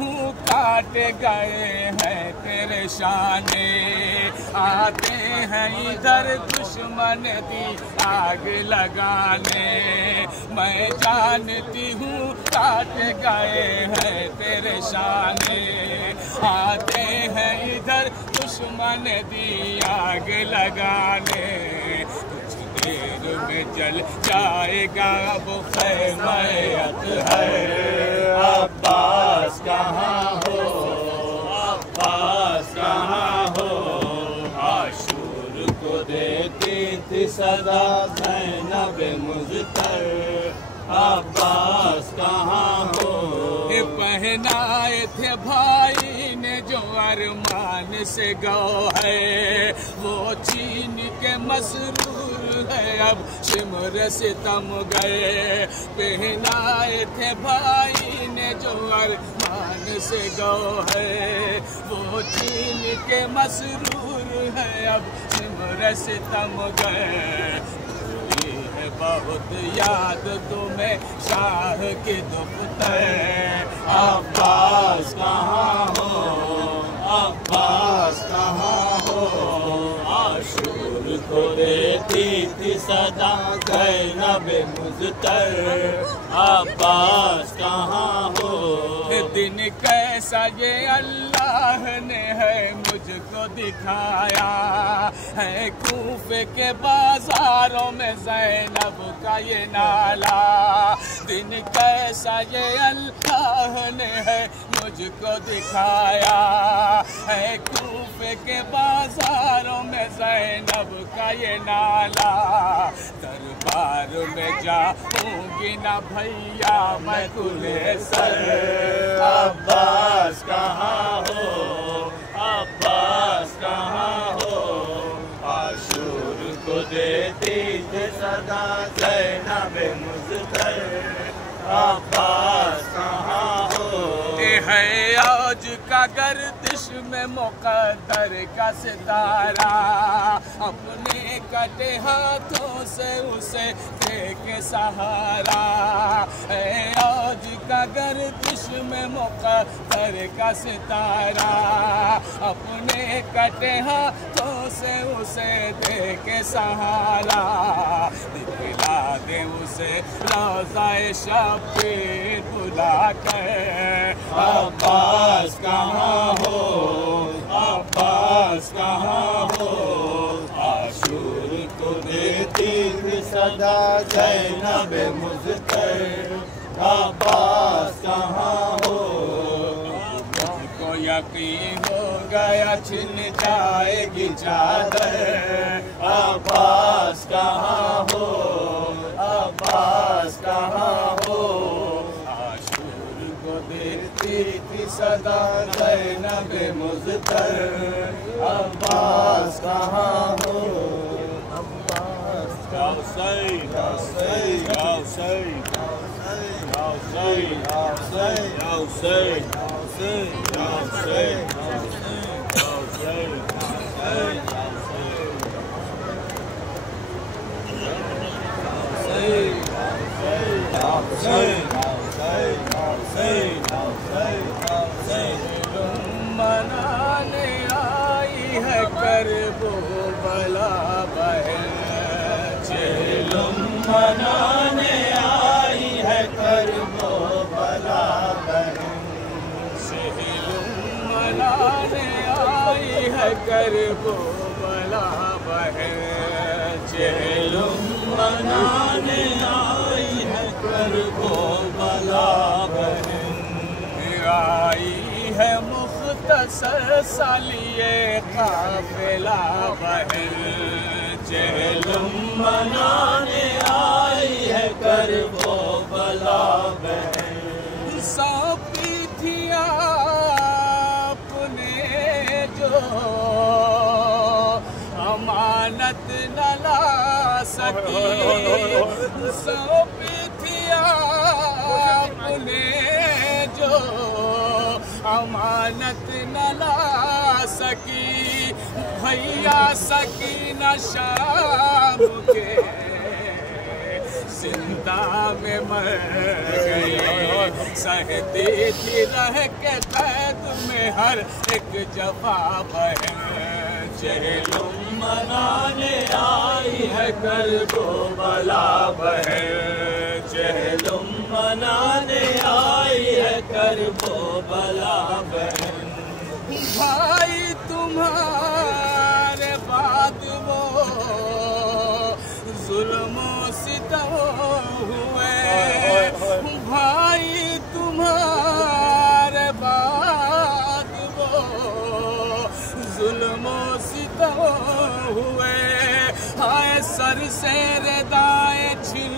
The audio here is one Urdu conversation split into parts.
ہوں کاٹ گئے ہیں تیرے شانے، آتے ہیں ادھر دشمن دی آگ لگانے، میں جانتی ہوں کاٹ گئے ہیں تیرے شانے، آتے ہیں ادھر دشمن دی آگ لگانے، کچھ دیر میں جل جائے گا وہ خیمہ اطہر، عباس کہاں ہو، عباس کہاں ہو، عاشور کو دیتی تھی صدا زینب مضطر، عباس کہاں ہو، پہنائے تھے بھائی نے جو ارمان سے گوہر، وہ چین کے مسرور ہے اب شمر ستم گئے، پہنائے تھے بھائی نے جو ارمان سے گوہر، وہ چین کے مسرور ہے اب شمر ستم گئے، بہت یاد تمہیں شاہ کی دفتر، عباس کہاں ہو، عباس کہاں ہو، عاشور کو دیتی تھی صدا زینب مضطر، عباس کہاں ہو، دن کیسا یہ اللہ نے ہے مجھ کو دکھایا ہے، کوفے کے بازاروں میں زینب کا یہ نالا، دن کیسا یہ اللہ نے ہے مجھ کو دکھایا ہے، کوفے کے بازاروں میں زینب کا یہ نالا، دربار میں جاؤں گی نہ بھیا میں تلے سر، عباس کہاں ہو، عباس کہاں ہو، عاشور کو دیتی تھی صدا زینب مضطر، عباس کہاں ہو، ہے آج کا گردش میں مقدر کا ستارہ، اپنے کٹے ہاتھوں سے اسے دے کے سہارا، ہے آج کا گردش میں مقدر کا ستارہ، اپنے کٹے ہاتھوں سے اسے دے کے سہارا، دکھلا دے اسے روضہ شبیر بلا کر، عباس کہاں ہو، عباس کہاں ہو، عاشور کو دیتی تھی صدا زینب مضطر، عباس کہاں ہو، مجھ کو یقین ہو گیا چھن جائے گی چادر، عباس کہاں ہو، عباس کہاں ہو، دیتی تھی صدا زینب مضطر، عباس کہاں ہو، عباس یا حسین یا حسین یا حسین یا حسین یا حسین یا حسین یا حسین یا حسین یا حسین منانے آئی ہے کربلا بہن، چہلم منانے آئی ہے کربلا بہن، چہلم منانے آئی ہے کربلا بہن، چہلم منانے آئی ہے کربلا بہن، آئی ہے مختصر سالیے قافلہ بہن، چہلم منانے آئی ہے کربلا بہن، سونپی تھی آپ نے جو امانت نہ لا سکی، سونپی تھی آپ نے جو امانت نہ لا سکی، بھیا سکینہ شام کے زندہ میں مر گئی، سہتی تھی رہ کے قید میں ہر ایک جفا بہن، چہلم منانے آئی ہے کرب و بلا بہن، چہلم منانے آئی ہے کرب و بلا بہن، بھائی تمہارے بعد وہ ظلم و ستم ہوئے، بھائی تمہارے بعد وہ ظلم و ستم ہوئے، ہائے سر سے ردائیں چھن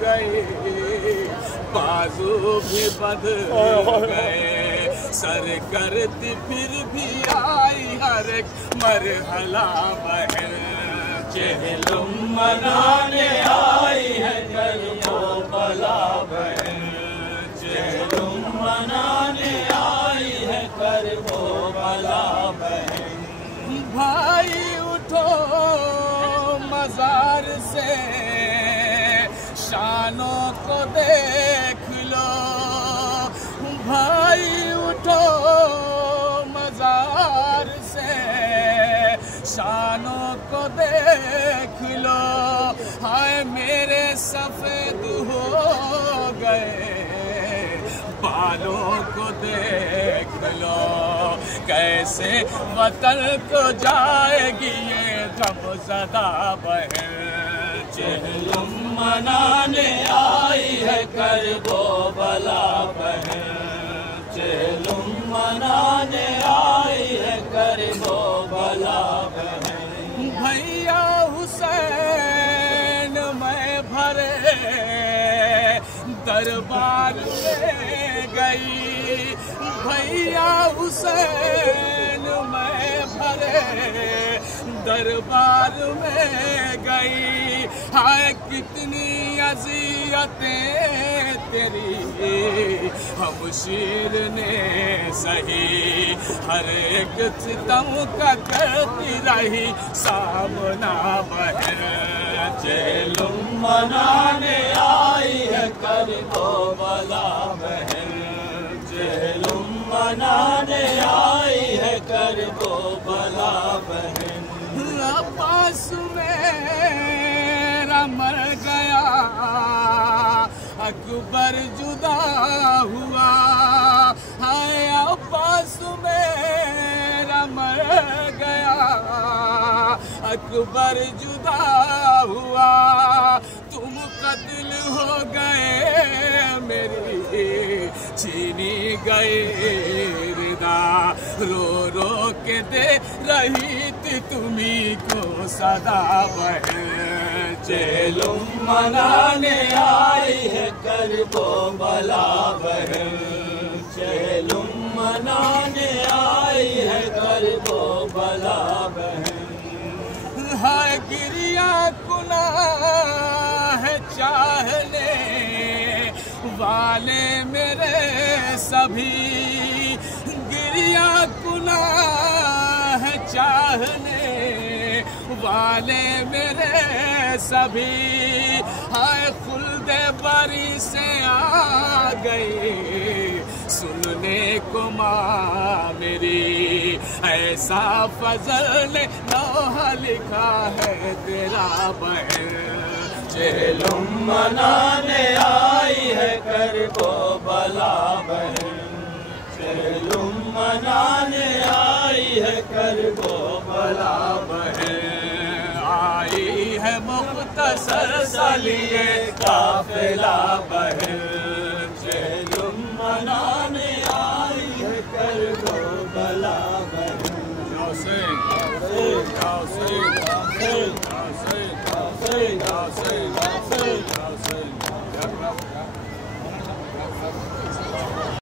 گئی، بازو بھی بد گئے، سر کرتی پھر بھی آئی ہر ایک مرحلہ بہن، چہلم منانے آئی ہے کرب و بلا بہن، چہلم منانے آئی ہے کرب و بلا بہن، بھائی اٹھو مزار سے شانوں کو دیکھ لو، بھائی اٹھو مزار سے شانوں کو دیکھ لو، ہائے میرے سفید ہو گئے بالوں کو دیکھ لو، کیسے وطن کو جائے گی یہ غم زدہ بہن، چہلم منانے آئی ہے کرب و بلا بہن، چہلم منانے آئی ہے کرب و بلا بہن، بھیا حسین میں بھرے دربار میں گئی، بھیا حسین میں بھرے دربار میں گئی، ہائے کتنی اذیتیں تیری ہمشیر نے سہی، ہر ایک ستم کا کرتی رہی سامنا بہن، چہلم منانے آئی ہے کرب و بلا بہن، چہلم منانے آئی ہے کرب و بلا بہن، عباس میرا مر گیا اکبر جدا ہوا، ہائے عباس میرا مر گیا اکبر جدا ہوا، تم قتل ہو گئے میری چھینی گئی ردا، رو رو کے دے رہی تھی تمہیں کو صدا بہن، چہلم منانے آئی ہے کرب و بلا بہن، چہلم منانے آئی ہے کرب و بلا بہن، ہائے گریا کنا ہے چاہنے والے میرے سبھی، گریا کنا ہے چاہنے والے میرے سبھی، ہائے خلد بری سے آ گئی سننے کو ماں میری، ایسا فضل نے لوحہ لکھا ہے تیرا بہن، چہلم منانے آئی ہے کرب و بلا بہن، چہلم منانے آئی ہے کرب و بلا بہن، آئی ہے مختصر سلیے قافلہ بہن، چہلم منانے آئی ہے کرب و بلا بہن، حسین حسین حسین حسین حسین حسین